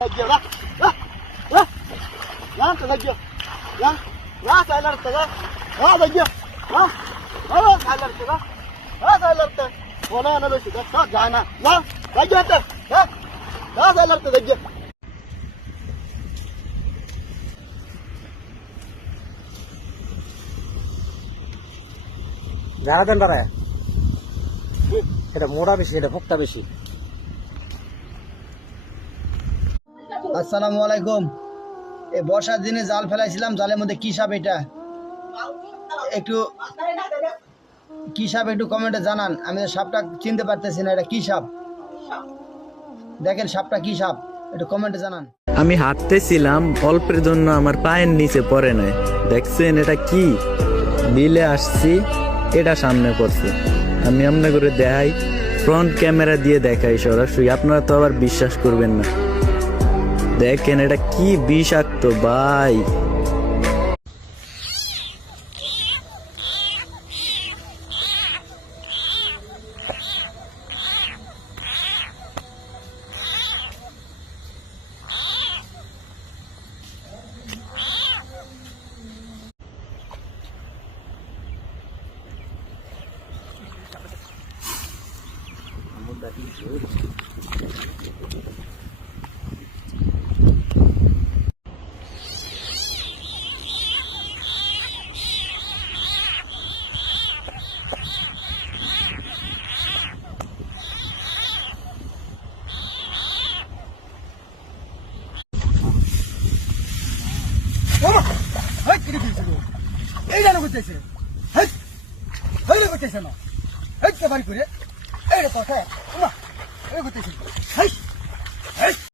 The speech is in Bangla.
لا لا لا لا انت دقيقة لا لا سألرت لا لا دقيقة لا سألرت لا سألرت ولا أنا بس ده جانا لا دقيقة لا سألرت دقيقة যারা দেন বাড়ায় এটা মোড়া বেশি, এটা ভোক্তা বেশি। আসসালামু আলাইকুম। এই বর্ষার দিনে জাল ফেলাইছিলাম, জালের মধ্যে কি সাপ এটা একটু কি সাপ একটু কমেন্টে জানান। আমি সাপটা চিনতে পারতেছি না, এটা কি সাপ? দেখেন সাপটা কি সাপ, একটু কমেন্টে জানান। আমি হাঁটতেছিলাম, অল্পের জন্য আমার পায়ের নিচে পড়ে নাই। দেখছেন এটা কি? বিলে আসছি, এটা সামনে পড়ছে। আমি এমনি করে দেখাই, ফ্রন্ট ক্যামেরা দিয়ে দেখাই সরাসরি, আপনারা তো আবার বিশ্বাস করবেন না। দেখেন এটা কি বিষাক্ত ভাই। এই জানো করতেছে করতেছে না বাড়ি করে এই কথা করতেছে